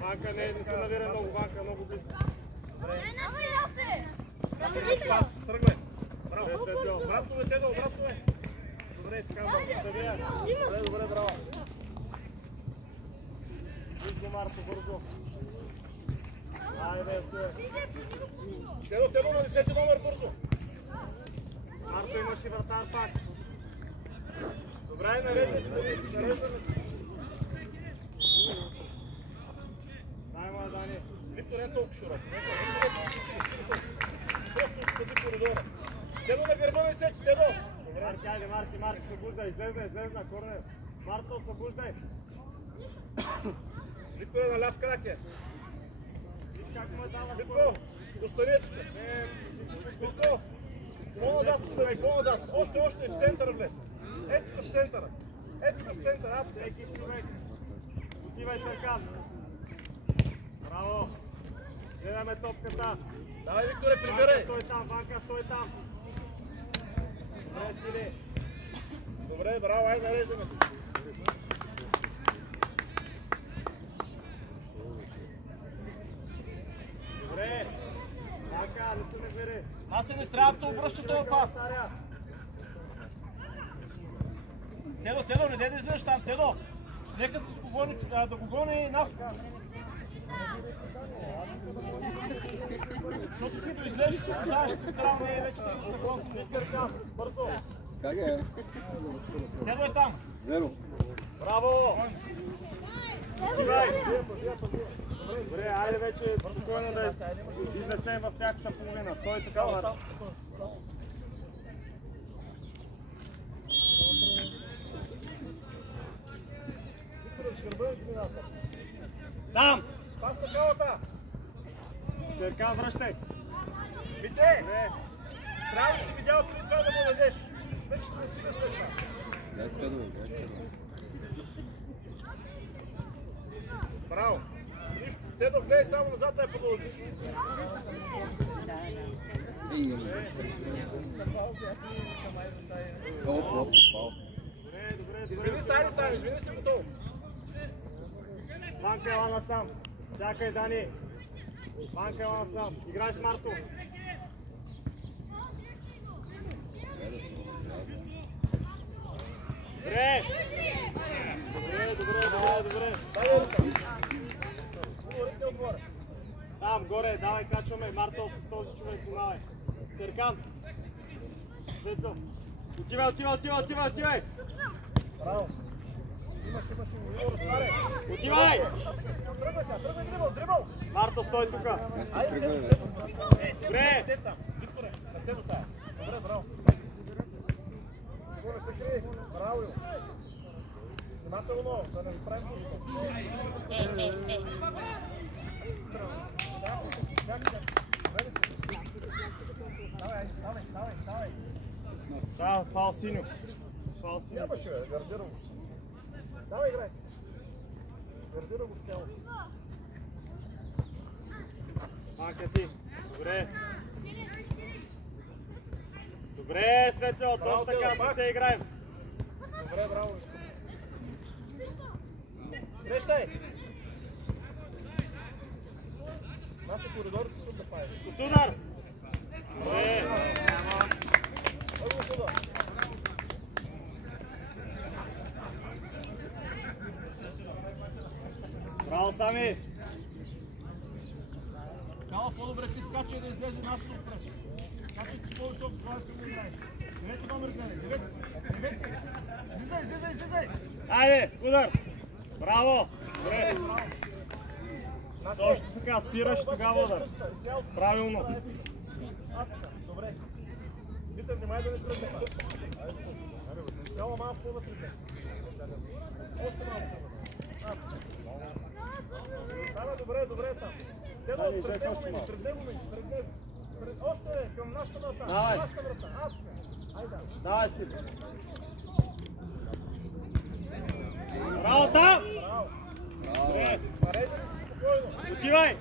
Банка не се навира много, банка много близко. Тръгвай. Браво. Обратно бе, Тедо, обратно бе. Добре, така да. Добре, браво. Вижда Марто, бързо. Айде, Тедо, на 10 номер, бързо. Марто имаш и вратар пак. Добре, нареждаме. Дай му, Дани. Виктор е толкова широко. Просто пази коридора. Тедо на гърба ми сети, Тедо. Марки, айде, Марки, събуждай, излезна, Корнел. Марто, събуждай. Виктор е на ляв крак е. Как му дава Виктор, остани тук. Виктор, по-назад оставай, по-назад. Още в центъра влез. Ето в центъра. Всеки човек. Отивай, Съркан. Браво. Гледаме топката. Давай, Викторе, прибирай. Банка, стой там. Добре, стили. Добре, браво, айде, нареждаме се. Добре. Банка, не се не бери. Аз не трябва да обръща този пас. Тедо, не дай да излезеш там, Тедо. Нека се гони, да го гони нас. Защото си да излезеш, си знаеш, че трябва да е вече. Бързо. Как е? Тедо е там. Зеро. Браво! Добре, айде вече спокойно да изнесем в тяхната половина. Стой така, Марто. Там! Пас на калата! Съркан, връщай. Вите! Трябва да си видял преди това да му дадеш. Вече ще стига след това. Дай стедо. Браво! Нищо, те да влезе само назад да я продължиш. Оп. Извини се, айде там, извини се готово. Банка, ела насам. Чакай, Дани. Банка, ела насам. Играй с Марто. Добре. Там, горе, давай, качваме. Марто, с този човек, давай. Съркан. Светло. Отивай. Браво. Отивай! Тръгвай сега, дрибъл. Марто, стой тука. Добре. Викторе, на теб тая. Добре, браво. Горе се крие. Браво. Внимателно, да не правим нищо. Да, фал синьо. Няма че, гардирам. Давай, играй. Гардира го с тяло. Банка ти. Добре, Светло, точно така ще се играем. Добре, браво. Срещай! Нас е коридор, искам да пае. Судар! Добре! Първо Судар! Браво, Сами! Кала, по-добре ти скача и да излезе нас отпрес. Скачай ти по-високо, това искам да играеш. 9 номер гледай, 9. Слизай! Айде, удар! Браво! Добре! Точно така, спираш, тогава удар. Правилно. Добре. Витър, внимай да не тръгне. Цяло малко по-вътре. Още малко. Добре, там. Тедо, пред него. Още към нашата врата. Давай. Давай, Стип. Браво там! Добре. Отивай!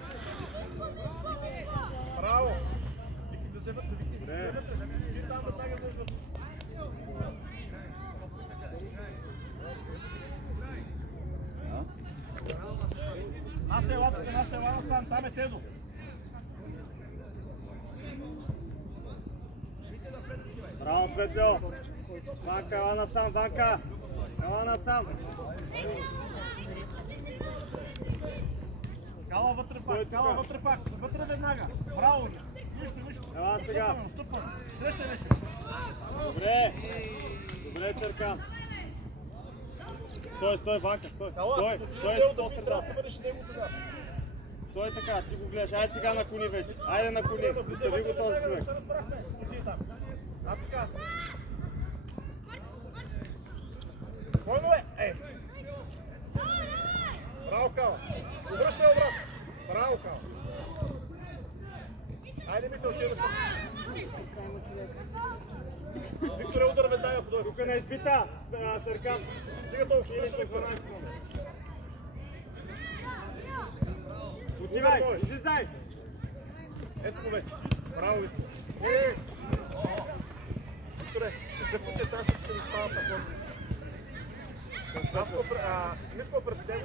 Браво! Добре. ела насам, там е Тедо. Браво, Светло! Ванка, ела насам, Ванка! Ела насам! Кала вътре пак, вътре веднага. Браво! Нищо. Ела сега! Стъпваме. Срещай вече. Добре! Добре, Серкан! Стой, Ванка, стой! Стой! Трябва да се върнеш него тогава. Стой така, ти го гледаш. Айде сега на кони вече. Айде на кони. Остави го този човек. А така. Спокойно бе! Браво, Кала! Обръщай обратно! Браво, Кала! Айде, Митъл, ще да Викторе, удар веднага подойде. Тук не избита, Серкан. Стига толкова, не се Викторе. Отивай, излизай! Ето го вече. Браво, Викторе. Викторе, не се пуче тази, ще ни стават на форма. Митко пред теб.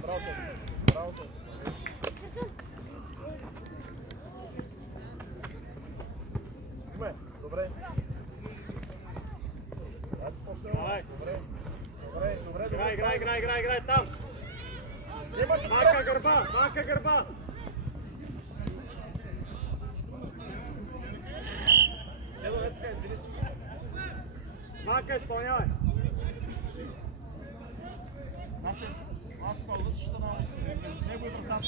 Браво, браво. Добре. Давай. Добре. Играй там! Мака гърба! Мака, изпълнявай! Него и вратата.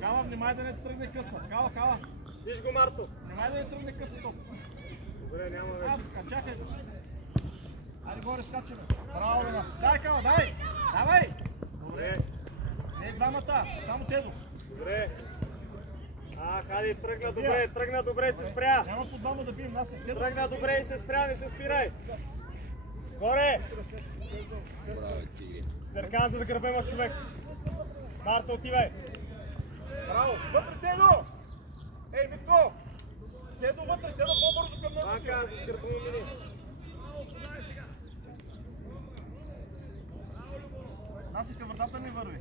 Кала, внимай да не тръгне къса. Кала. Виж го, Марто! Внимай да не тръгне къса толкова. Добре, няма вече. Така, чакай се. Айде горе скачаме. Браво на нас. Дай, Кала, дай! Давай! Добре. Не двамата, само Тедо. Добре. Хайде, тръгна добре, се спря. Няма по двама да бием нас. Тръгна добре и се спря, не се спирай. Горе! Серкан, за да гърбе имаш човек. Марта, отивай. Браво! Вътре, Тедо! Ей, Митко! Тедо вътре, Тедо по-бързо към него. Ванка, за гърба му мини. Нас и към вратата не върви.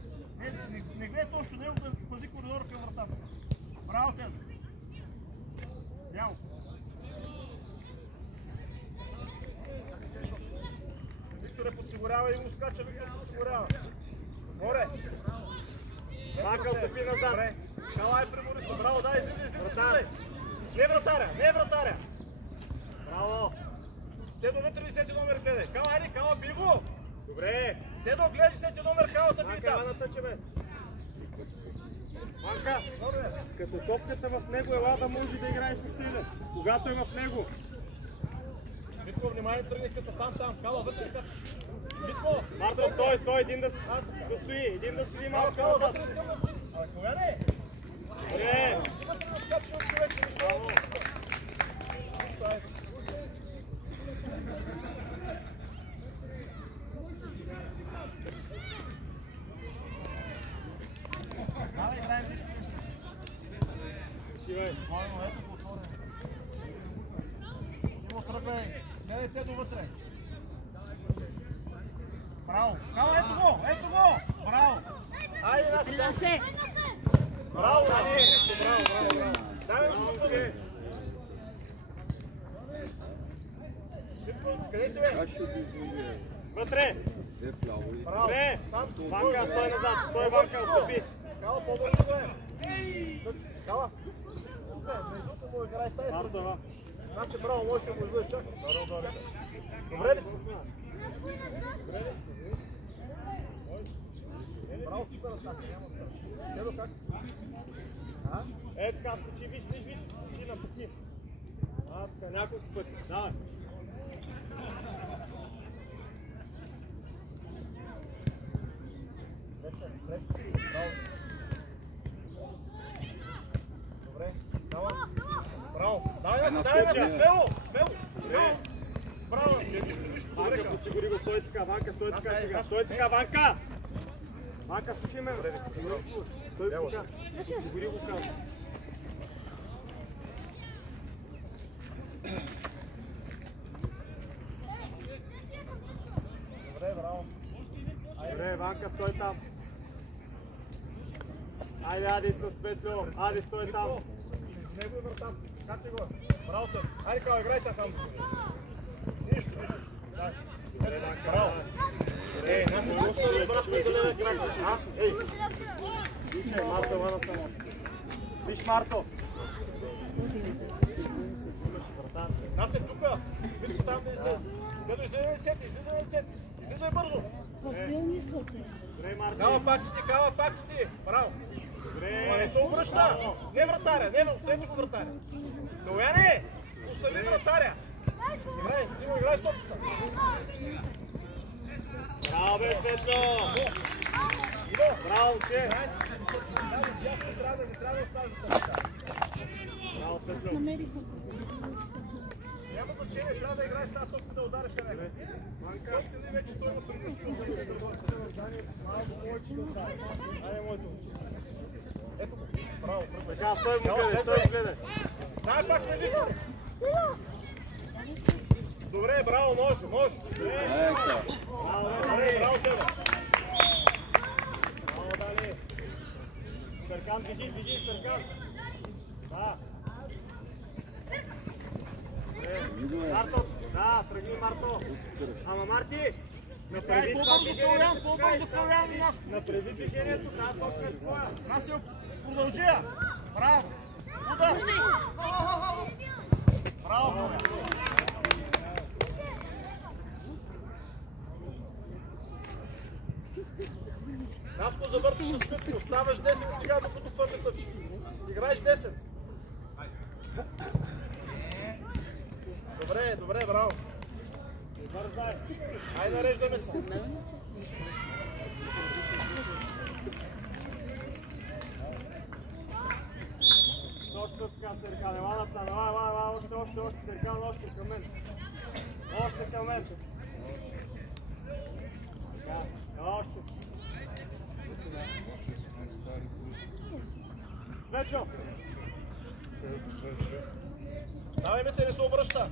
Не гледай точно него да пази коридора към вратата. Браво, Тедо! Бяло! Викторе, подсигурява и му скача, Викторе, подсигурява. Горе! Ванка, отстъпи назад. Добре. Калай, прибори се. Браво, дай, излизай. Не вратаря. Браво. Тедо вътре 10 номер гледай. Кала, айде, Кала, би го. Добре. Тедо, гледай 10 номер, Калата би Ванка, там. ела натъче, бе. Ванка, като топката в него, ела да може да играе с стиля. Когато е в него. Митко, внимание, тръгне къса там. Кала, вътре скача. Митко! Марто, стой, един да стои малко. Кала, вътре скача. Абе, кога не? Добре. Вътре да скача от човек. Браво. Давай, играем нищо. Отивай. Моето, ето го отворено. Иво, тръгвай. Гледай Тедо вътре. Браво. Кала, ето го. Браво. Айде, Насе. Браво, Насе. Браво. Давай, ще къде си, бе? Вътре. Браво. Добре. Ванка, стой назад. Стой, Ванка, отстъпи. Кала, по-бързо бе. Кала. Наизуто му играй тази. Марто, Насе, браво, можеш да му извадиш. Чакай. Добре ли си? Браво, супер атака, няма да. Седо как? Е така, скочи, виж, скочи на пъти. Така, няколко пъти, давай. Браво. Добре, давай. Браво. Давай, смело. Браво. Нищо. Ванка, подсигури го, стой така, Ванка, стой така сега. Стой така, Ванка! Ванка, слушай ме. Стой така. Подсигури го, казва. Добре, браво. Айде, Добре, Ванка, стой там. Айде, Ади, със Светло. Ади, стой там. Него е вратата. Как си го? Браво те. Айде, Кала, играй сега само. Нищо. Ето, браво. Аз се просто да разбраш ме зелена крак. Ей! Вижте, Марто, вана само. Виж, Марто. Аз е тука. Виж там да излезе. Дето излезе на децете, излезе на децете. Излезе бързо. По-силни са те. Добре, Марто. Кала пак си ти. Браво. Добре. Не то обръща. Не вратаря, не остави го вратаря. Дояне! Остави вратаря. Играй, Симо, играй с топката. Браво, бе, Светло. Браво, че. Не трябва да остави топката. Браво, Светло. Намериха. Няма значение, трябва да играеш тази топка да удариш човека. Манка, ти вече той има сърдно чувство. Малко повече да става. Айде, моето. Ето го. Браво, Така, стой му гледай. Дай пак на Виктор. Добре, браво, може. Добре, браво тебе. Браво, дали. Съркан, движи, Съркан. Да. Марто, да, тръгни, Марто. Ама, Марти, направи Напрези движението, тази точка е твоя. Насил, продължи я. Браво. Удар. Браво. Наско, завъртиш с Митко. Оставаш 10 сега, докато фърли тъч. Играеш 10. Добре, браво. Бързай. Айде, нареждаме се. Точно така, Съркан. Ела да стане. Още, Съркан, още към мен. Още към мен. Така, още. Светло. Давай, Мите, не се обръща.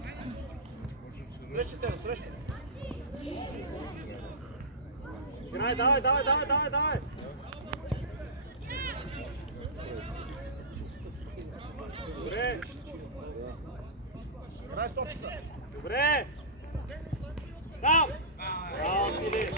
Срещате, срещате. Играй, давай. Добре. Играй с топката. Добре. Там. Браво, Фили.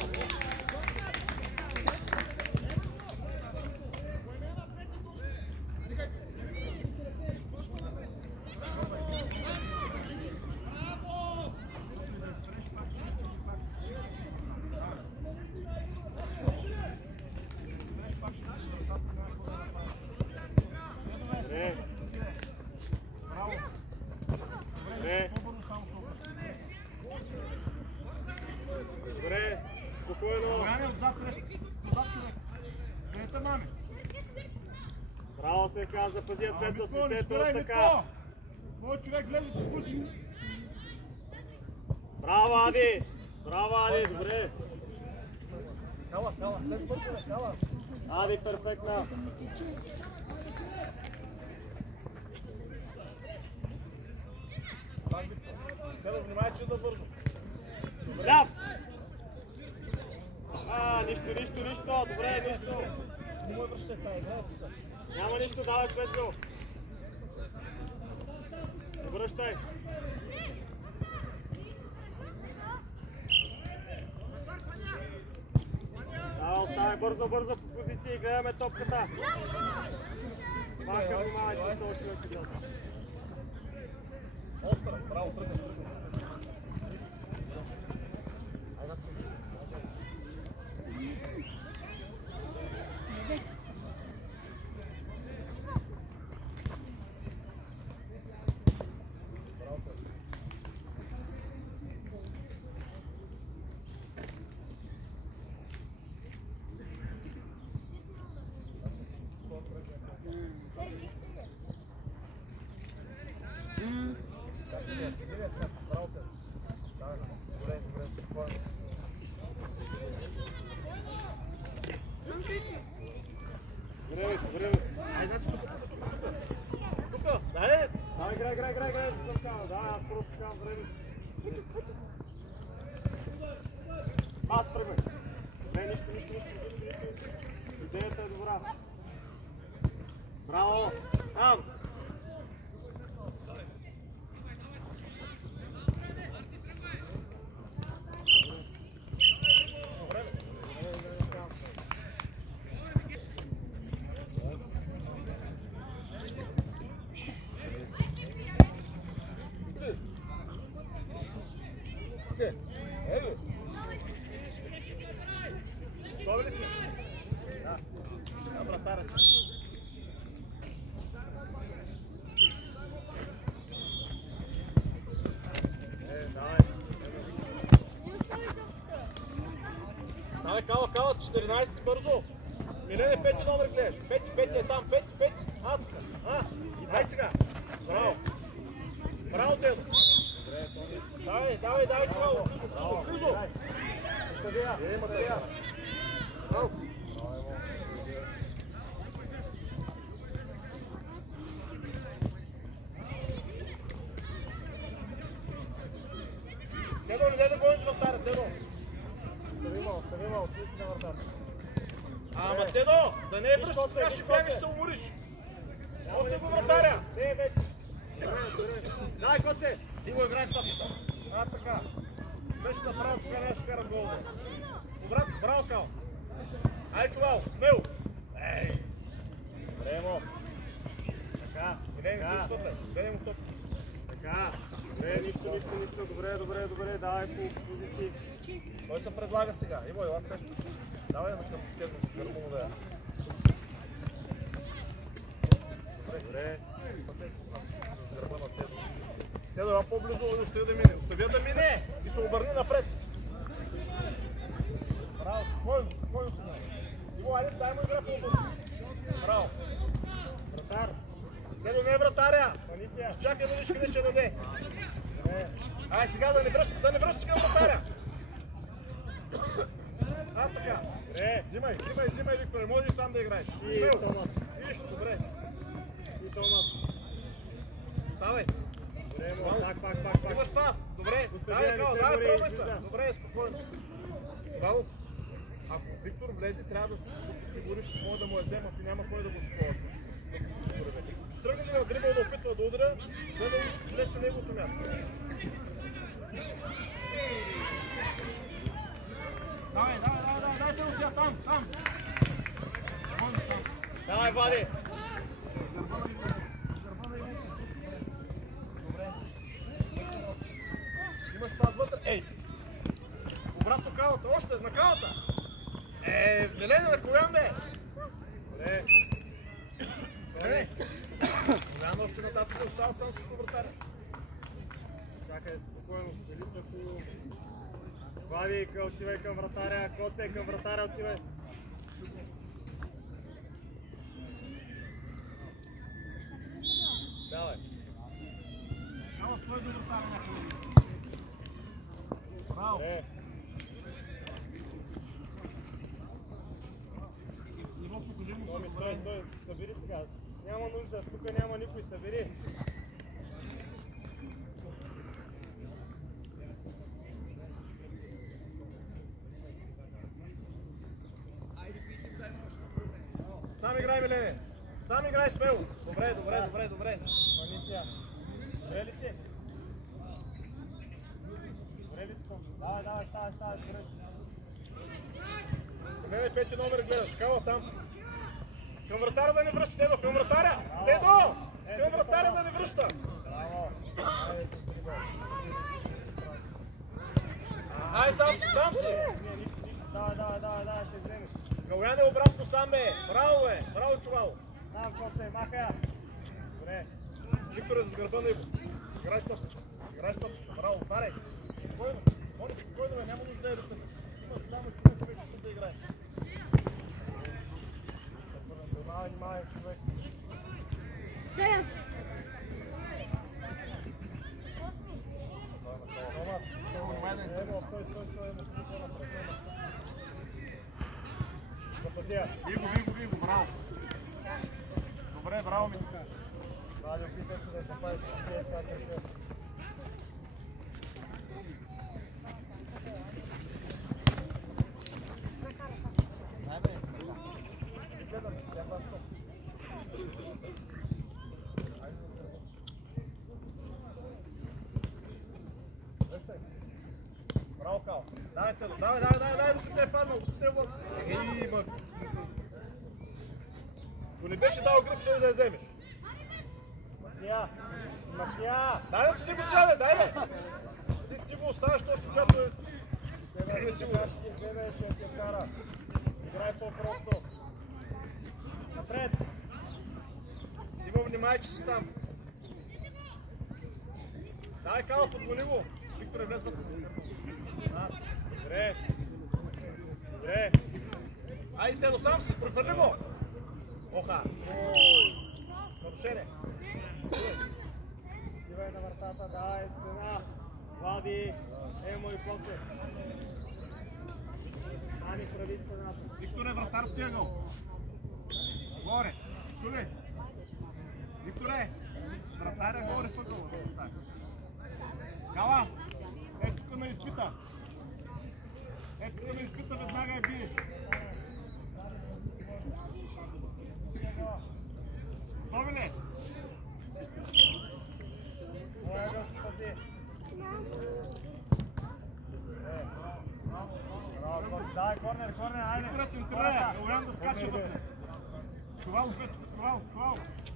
Добре, спокойно. Гояне отзад среща. Отзад човек. Гледайте, мами. Браво, Съркан, запази я Светло с лицето, спирай, така. Моят човек влезе се включи. Браво, Ади, добре. Кала, след бързо, Кала. Ади, перфектна. Гледай, внимай, че да бързо. Ляв! Нищо, добре, нищо. Не му е връщай тази игра. Няма нищо, давай Светло. Връщай. Оставай бързо по позиция и гледаме топката. Ванка, внимавай с този човек. Остър, браво, тръгна. вратаря. Давай, Кала, 14 бързо. Милене, пети номер гледаш. Пети е там, пети. Така. Дай сега. Браво. Браво, Тедо. Давай, чувал. Близо. Браво. Тедо, не дай да гониш вратаря, Тедо. Остави ма, отидете на вратаря. Ама Тедо, да не е връщаш, така ще бягаш и се умориш. Още го вратаря. Не, вече. Дай, Коце. Ти го играеш топито. Така. Беше направо, сега не ще карам гол. Обратно, браво, Кал. Ай, чувал, смело. Ей. Ремо. Така. Не се изфърля. Гледай му топито. Така. Не, нищо. Добре. Давай по позиции. Той се предлага сега. Иво, аз нещо. Давай на къпитет, гърбо му да я. Добре. Гърба на Тедо. Тедо, я по-близо и остави да мине. Остави да мине и се обърни напред. Браво, кой сега? Иво, айде, дай му игра по-бързо. Браво. Вратар. Тедо не е вратаря. Чакай да виж къде ще даде. Ай, сега да не връщаш към вратаря. Така. Взимай, Викторе, можеш сам да играеш. Смело. Нищо, добре. И Томас. Ставай. Так. Имаш пас. Добре. Давай, пробвай се. Добре, спокойно. Чувалов, ако Виктор влезе, трябва да се подсигуриш, че може да му я вземат и няма кой да го подсигури. Тръгне ли на дрибъл да опитва да удря, да влезе на неговото място. Давай, те сега там. Давай, Влади. Имаш пас вътре. Ей! Обратно калата, още на калата. Велене на колян, бе! Добре. Колян още нататък остава само срещу вратаря. Чакай, спокойно, свели се хубаво. Влади, отивай към вратаря, Коце, към вратаря отивай. Давай. Ама стой до вратаря някъде. Браво. Ниво, покажи му се. Стой, събери сега. Няма нужда, тук няма никой, събери. Сам играй, Милене. Сам играй смело. Добре. Паниция. Добре ли си? Давай, ставай, добре. Милене, пети номер гледаш. Кала там. Към вратаря да не връща, Тедо, към вратаря! Тедо! Към вратаря да не връща! Браво! Ай, сам си! Давай, ще вземеш. Галяне обратно сам, бе! Браво, бе! Браво, чувало! Там, Коце, маха! Добре. Виктор е с гърба на Иво. Играй стоп. Браво, отваряй. Спокойно, бе, няма нужда да е ръцата. Има само човек, който ще да играе. Внимавай, човек. Yes. Иго, браво. Добре, браво ми. Влади, опитай се да запалиш тези скачки. Браво, Кал. Давай, докато не е паднал. Ако не беше дал гръб, ще да я вземеш. Макия! Дай да си го сяде, дай да! Ти го оставаш точно, когато е... Ще я кара. Играй по-просто. Напред! Сиво, внимай, че си сам. Давай, Кала, подгони го. Виктор е влез вътре. Добре! Добре! Айде, Дедо, сам си, прехвърли го. Оха. Нарушение. Стивай на вратата, давай, стена! Влади! Емо и после! Стани прави стената! Виктор е вратарския гол. Горе. Чули? Викторе, вратаря горе въгъл. Кала, ето тук ме изпита. Ето тук ме изпита, веднага я биеш. Готови ли? Моя гъл се пази! Давай, корнер, айде! Виктора центрира, Елян да скача вътре. Чувал, чувал.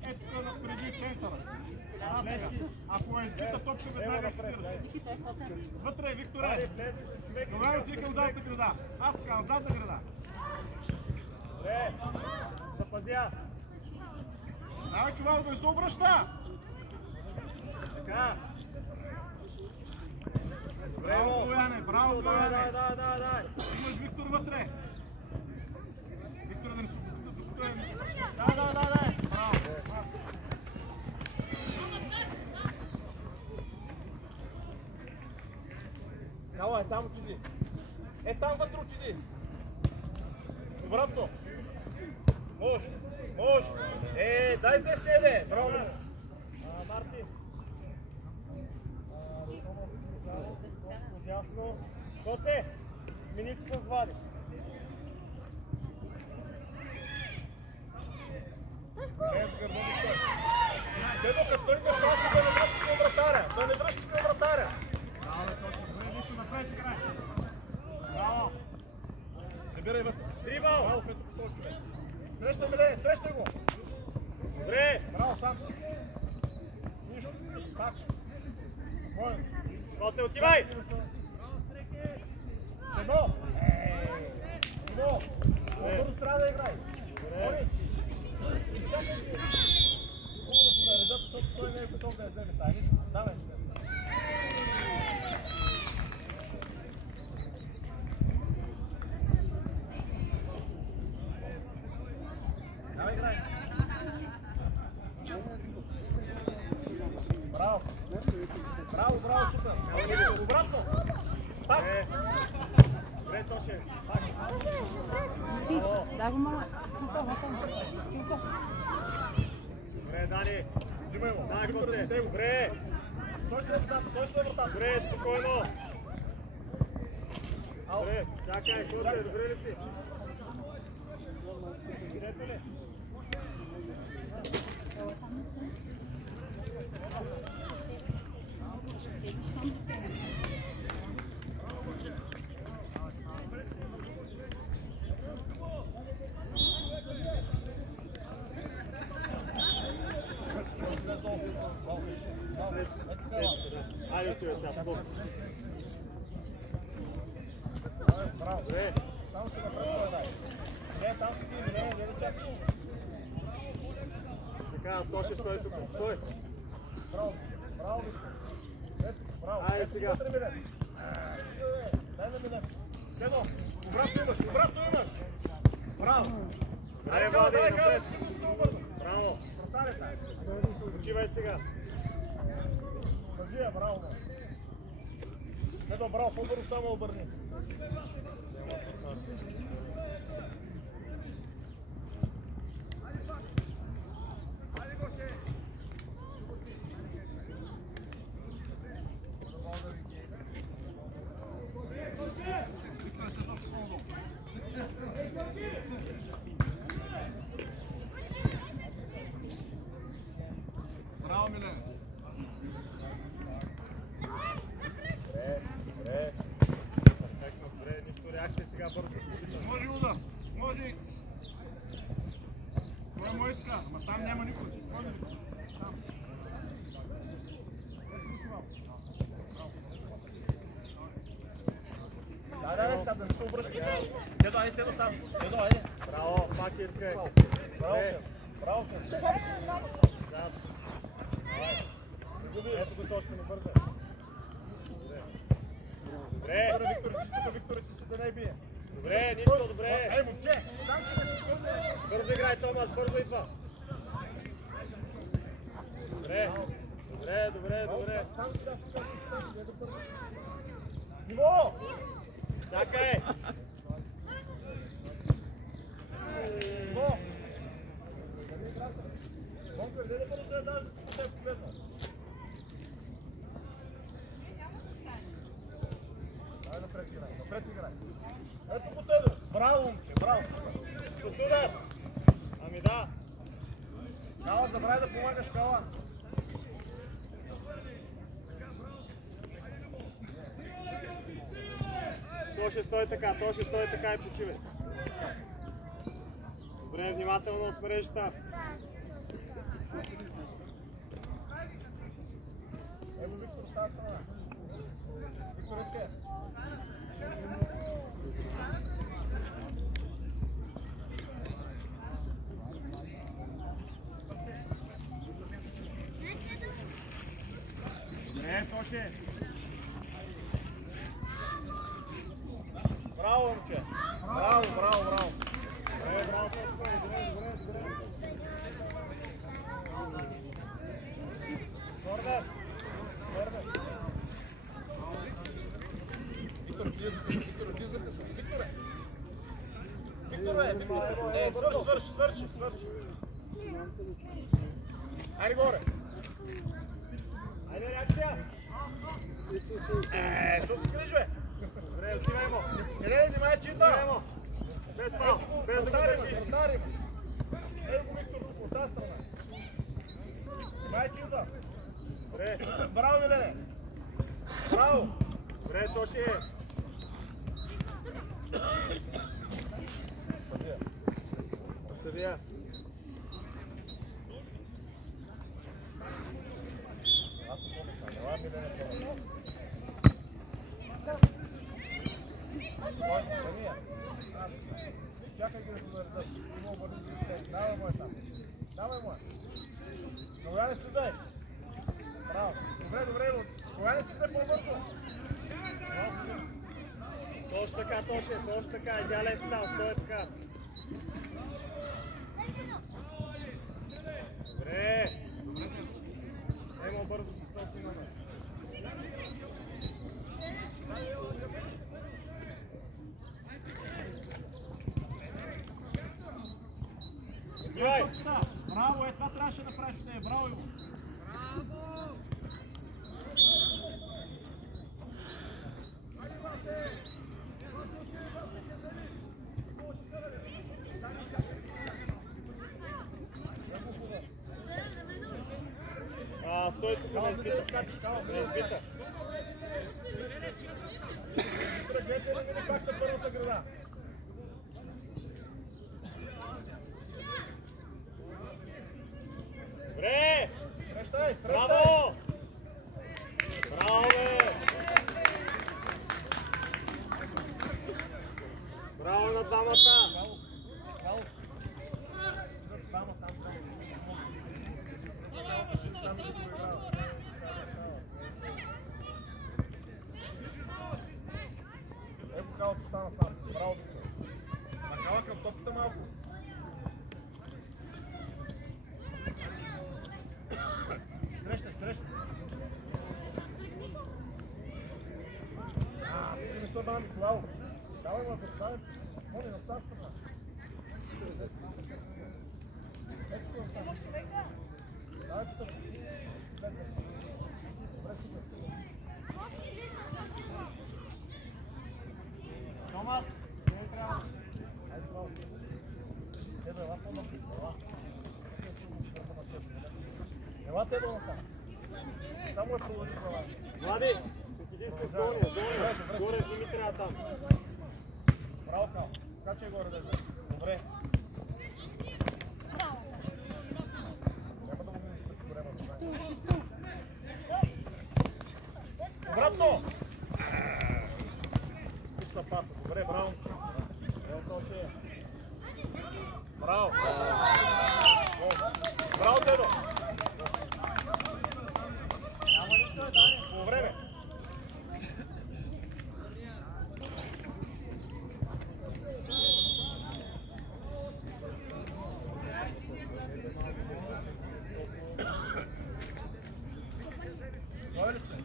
Ето тук преди центъра. Ако е избита топка, веднага екстираш. Вътре е, Викторе. Елян отиде към задната града. Към задна града. Добре! Запазя! Давай, чувал, да не се обръща! Така! Браво, Бояне, браво, Бояне! Дай! Имаш Виктор вътре! Виктор да не се докато Дай! Браво! Кала, е там отиди! Е там вътре отиди! Обратно! Може! Дай с десния, де! Браво! Мартин! Ясно! Коце! Смени се с Влади! Не, с гърба ми стой! Дедо, като тръгне паса да не връщи към вратаря! Да не връщи към вратаря! Браво, точно! Добре, нищо напред играй! Браво! Прибирай вътре! Дрибал! Браво, Фето, по този човек! Срещай, Миле, срещай го! Добре! Браво, сам си! Нищо! Пак! Спокойно! Коце, отивай! Седо! Седо! Бързо трябва да играй! Моли! Изчакай си! Хубаво да се наредят, защото той не е готов да я вземе тая. Нищо! Давай! Давай, играй! Браво! Браво, супер! Обратно! Пак! Добре, Тоше! Дай го мала, стилка. Добре, Дани! Взимай го! Дай, Коце! Добре! Стой се вратата! Добре, спокойно! Добре, чакай, Коце, добре ли си? Видете ли? Айде, отивай сега, стоп. Браво! Добре. Там си напред, дай! Не, там си ти, не чакай! Така, Тоше, стой тук, стой. Браво! Ето, браво! Айде сега. Дай да минем! Дедо, обратно имаш! Браво! Айде, Влади, напред. Бързо! Браво. Вратарята! Почивай сега. Пази я, браво! Дедо, браво, по-бързо само обърни! Браво, Милен! Добре, нищо реакция сега бързо. Може удар! Може! Кой му иска? Ама там няма никой. Там. Да, сега да не се обръща. Дедо, айде, Дедо сам. Дедо, айде. Браво, пак искай. Браво, ето го точно не бърза. Добре. Виктор, ти си да не бие. Добре, нищо, добре. Ей, момче! Бързо играй, Томас, бързо идва. Добре. Ниво! Чакай. Ниво! Монкър, не бързо да дадеш да се погледна. Дай напред играй. Ето го Тодор. Браво, момче, браво. Посуда. Ами да. Кала, забравяй да помагаш, Кала. То ще стои така и почивай. Добре, внимателно с мрежата. Ево Виктор, става страна. Виктор, ешке. Добре, Тоше. Браво, момче. Браво. Добре, браво, Тошко. Добре. Корнер. Виктор, ти закъса. Викторе, свърши. Айде горе. Айде, реакция. Що се криш, бе? Добре, отивай му. Не, внимай, чита. Без фал. Без да го държиш. Вратарим. Ей го, Виктор, от тази страна. Внимай, чита. Добре. Браво, Милене. Браво. Добре, Тоши. Съдия. Ела, Милене. Чакай ги да се наредат. Има обърни си лице. Давай му там. Кога не слизай? Браво. Добре. Кога не слизай по-бързо? Точно така, точно така. Идеален стал, стоя така. Добре. Емо бързо се съснимаме. Браво, това трябваше да направиш от нея. Браво, Иво. Стой тук, не избита. Не избита. Гледайте ли мине пак на първата града? Добре! Срещай! Браво! Браво, бе! Браво на двамата! Ето Калата стана сам. Браво, Виктор. Накала към топката малко. Срещай. Тук не са бани, Клао. Давай ме поставим. Моли, на тази страна. Ето ти остана. Давай тук. Добре, супер. Томас, не трябва. Айде, браво. Ето, ела по-напред. Ела те насам. Само е продължи права. Влади, отиди с долния. Горе Димитрия там. Браво, Кал. Скачай горе, Дезе. Добре. Няма да му минеш като време. Обратно! Пусна паса. Добре, браво. Ево, Калче. Браво! Браво, Дедо! Няма нищо, дай, по време. Готови ли сте?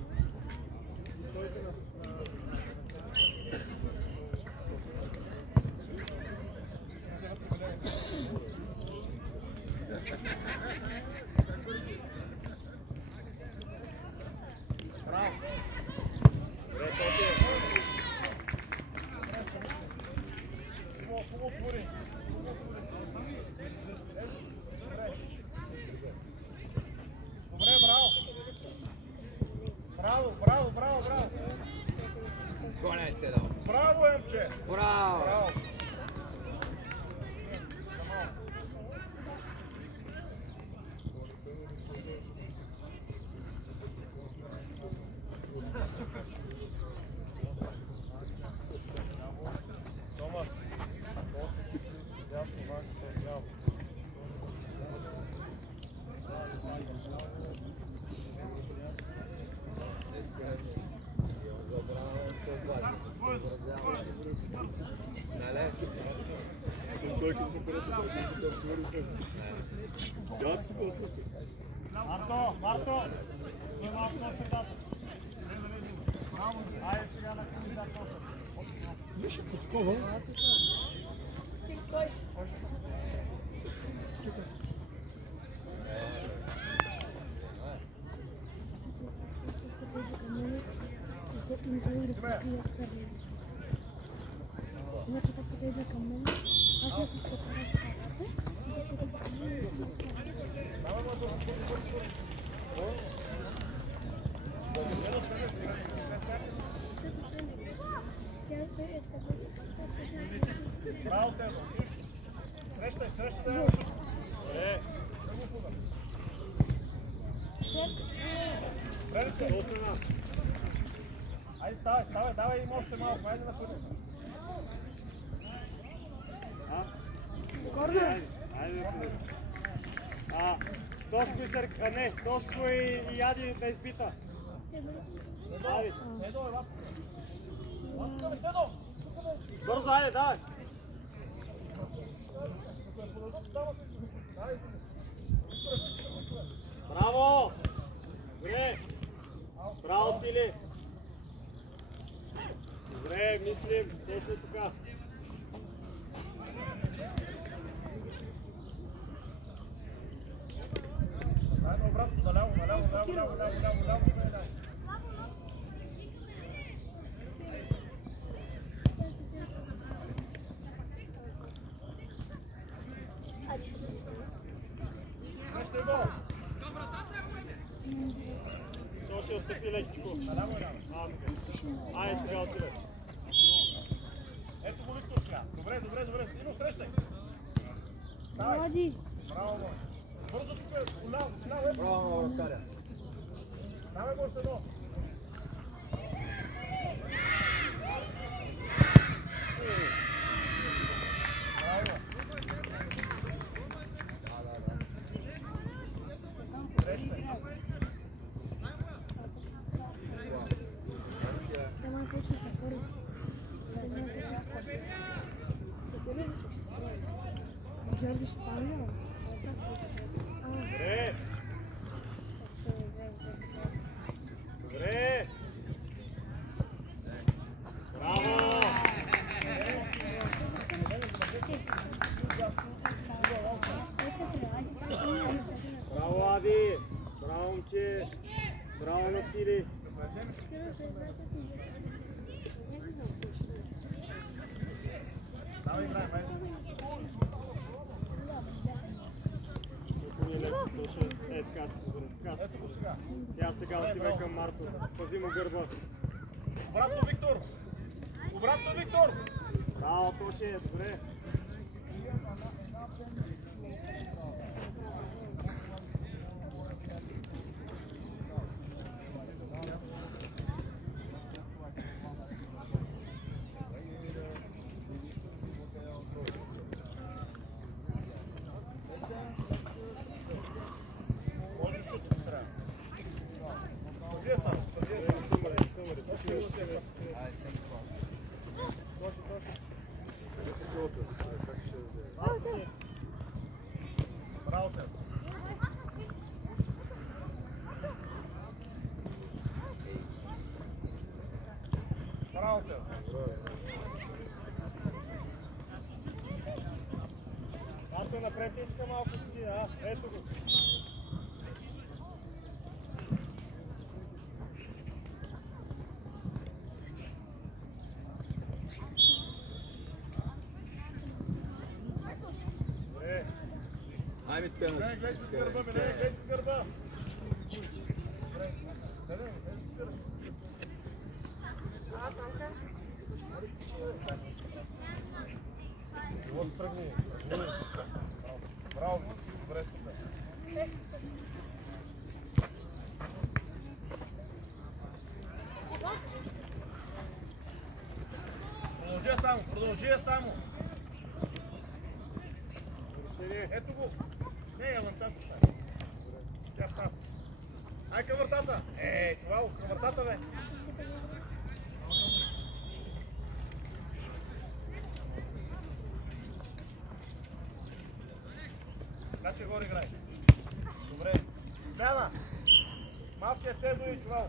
Браво! Добре, Тоши! Хубаво твори! Добре, браво! Браво, браво, браво, браво! Гонете, да. Браво, Емче! Браво! Браво! Томас, ясно, Макс, ясно. Марто, Марто! Браво! Айде сега на кандидат Тоша. Беше по такова. Им заигри какви аспери. Някакъв подойде към мен. Аз някак се карах карате. И да подойде към мен. Браво, Тедо, нищо. Срещай, срещай да я шут. Добре. Прели се. Айде, ставай, ставай, давай им още малко. Айде на първи се. Айде. Тошко и Сърк... Не, Тошко и Яди да избита. Айде. Тедо е лапка. Лапка, бе, Тедо! Бързо, айде, давай. Браво! Добре! Браво, Стили! Добре, мислим, точно така. Айде обратно, наляво, наляво, наляво, наляво, наляво, наляво, наляво. Срещай го! То ще отстъпи лекичко. Наляво, наляво. Айде, сега отивай. Ето го Виктор сега. Добре, добре, добре. Сино, срещай. Давай. Влади. Браво, мой. Бързо тук е. Голямо, голямо е. Браво, вратаря. Давай го още едно. Браво. Срещай. Ама точно така. Секунди ли също? Георги Шпания. Добре! Добре! Браво! Браво, Ади! Браво, момче! Браво на Стили! Давай, играем, айде. Е, така се добре. Ето го сега. Тя сега отива към Марто. Пази му гърба. Обратно, Виктор! Обратно, Виктор! Браво, Тоше, добре. Малко напред иска, малко ти, ето го. Айде, Стено. Гледай с гърба, гледай с гърба. Тръгни. Браво. Добре, супер. Продължи само. Ето го. Не, авантаж остави. Тя в нас. Ай към вратата. Чувал, към вратата, бе. Така че горе играй. Добре. Смяна. Малкият Тедо и Чувал.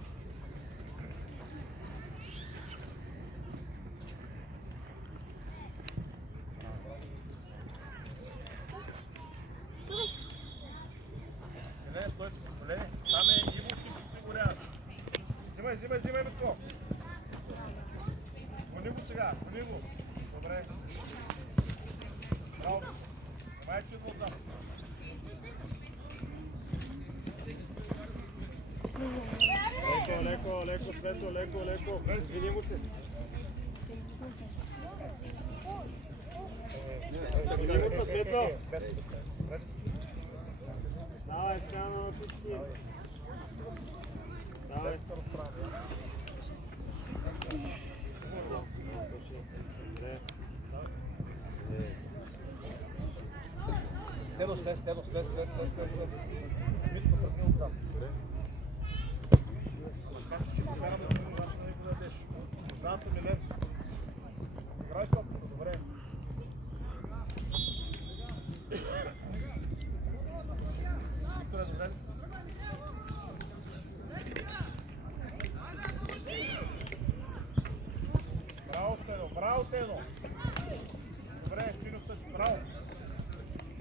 Взимай, Бетко. Гони го сега, гони го. Добре. Браво. Май, че го отдам. Леко, Светло, леко. Извини му се. Извини му се, Светло. Давай, Стяно, на всички. Давай. Тедо, слез. Митко тръгни отзад. Знам се, Милен. Играй топката, добре. Викторе, добре ли си? Браво, Тедо! Добре, Чинов тъч, браво!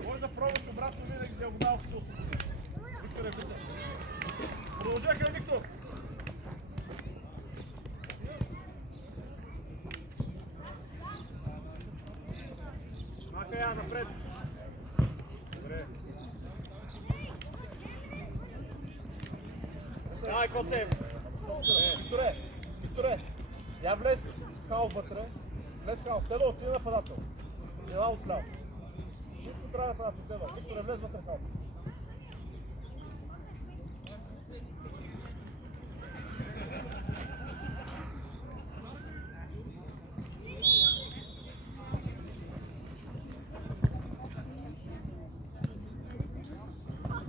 Може да пробваш обратно винаги диагонал в пусто. Виктор е влиза. Продължаха, Виктор! Мака я напред! Добре. Давай, Коцев! Викторе! Я влез хал вътре. Влез хал. Тедо отиде нападател. Ела отляво. Чисто трябва да нападател. Тедо. Викторе, влез вътре хал.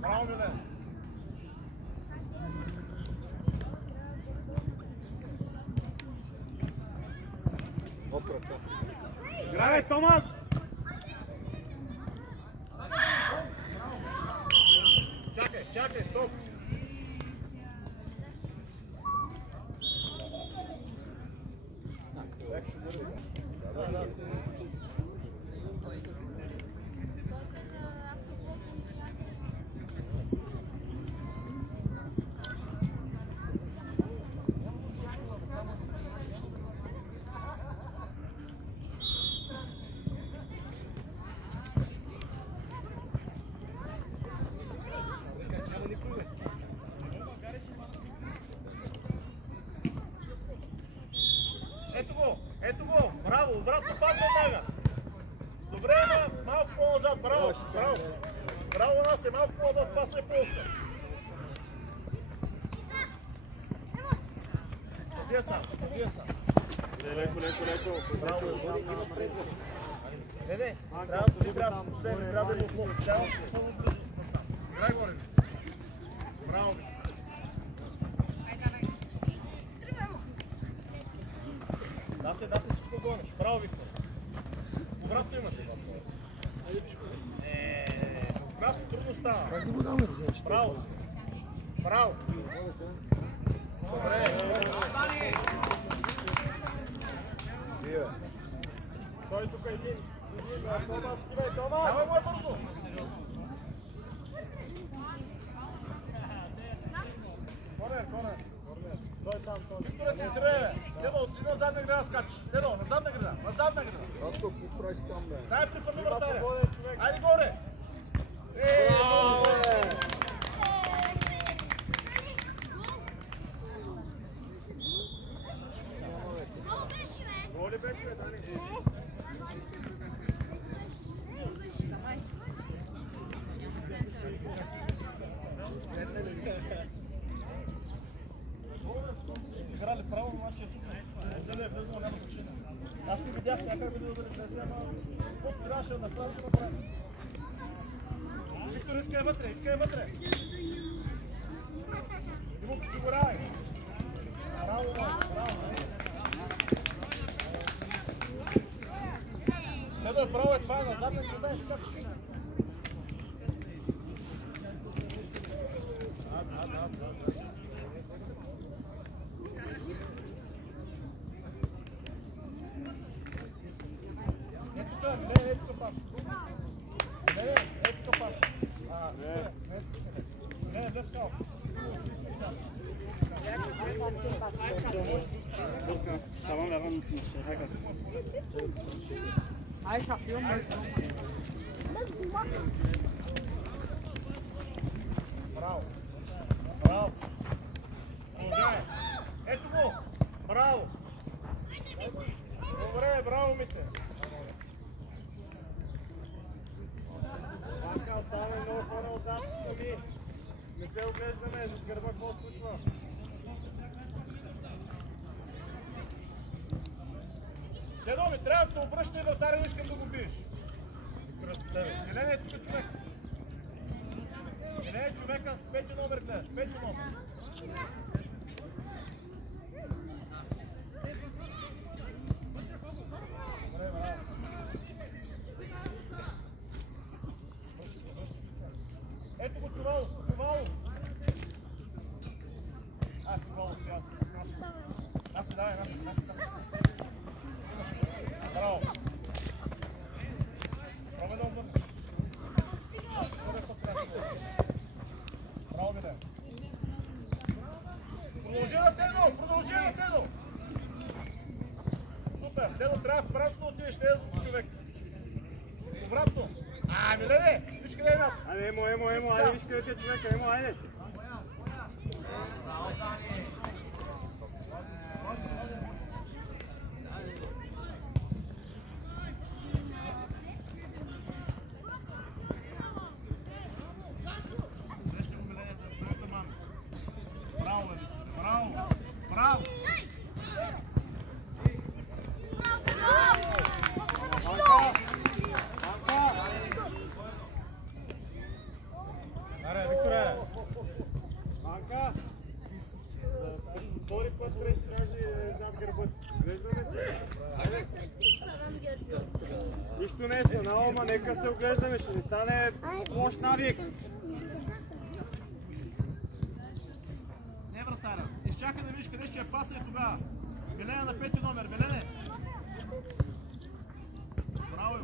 Браво, Милен! Играй, Томас! Чакай, стоп! Ето го! Браво! Обратно пас веднага! Добре, малко по-назад! Браво! Браво, Насе! Малко по-назад! Пас е по-остър! Пазия сам! Леко! Браво! Не! Трябва да го отлопи! Трябва пълно близо насам! Играй горе! Браво! Да се, ти го гониш. Браво, Виктор. Обратно имаш. В място трудно става. Как да го даме, че? Браво. Добре. Той тук един. Давай, мой бързо! Корнер. Той там, той. Викторе, центрирай! Дедо, ти на задна града скачаш. Дедо, на задна града. Аз какво правиш там, бе? Дай прифърни вратаря. Айде горе! Голи беше, бе, Дани. Играли право, обаче е супер. Дали е влезло, няма значение. Аз не видях някак да влезе, ама каквото трябваше да направи, да направи. Виктор, искай вътре. Димо, подсигурявай. Браво. Следва е право, това е назад, не гледай скачаш. Tamam. Ay şampiyon mu? Браво! Продължай! Ето го! Браво! Добре, браво, Мите! Ванка, оставаме много хора отзад сами. Не се оглеждаме, с гърба какво случва. Дедо ми, трябва да те обръщай вратаря, не искам да го биеш. Елене е тук човек. Елене е човека с 5 номер гледаш, 5 номер. Ето го Чувало. Чувало си аз. Наси, давай. Браво! Пробай да обърнеш. Браво, Миле! Продължи на Тедо! Супер! Тедо, трябва в прасто да отидеш, не е за човек. Обратно! Миле! Виж къде е нас! Айде, емо, айде, виж къде е човека, емо, айде! Браво, Дани! Браво! Аре, Викторе! Ванка! Втори път трябваше да кажи зад гърба. Глеждаме се. Нищо не е на ома, нека се оглеждаме, ще не стане лош навик. Не, вратаря. Изчакай да видиш къде ще я паса и тогава. Белене на 5 номер. Белене! Браво!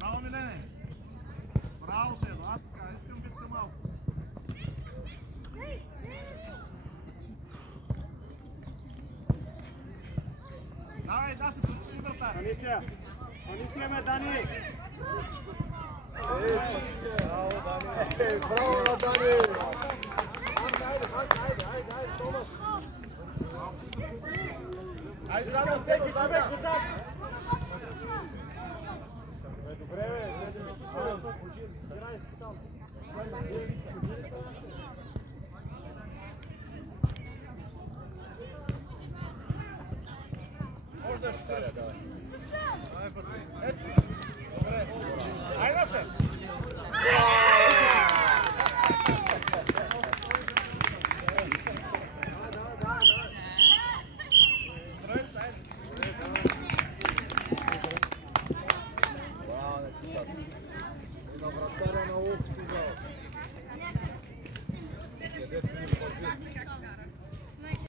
Браво, Милене! Браво, Тедо! Така, искам битка малко. Давай, да се потуши вратаря. Анисия ме, Дани! Браво на Дани! Айде, задна, Тедо, задна! Добре, бе, Може да шутираш.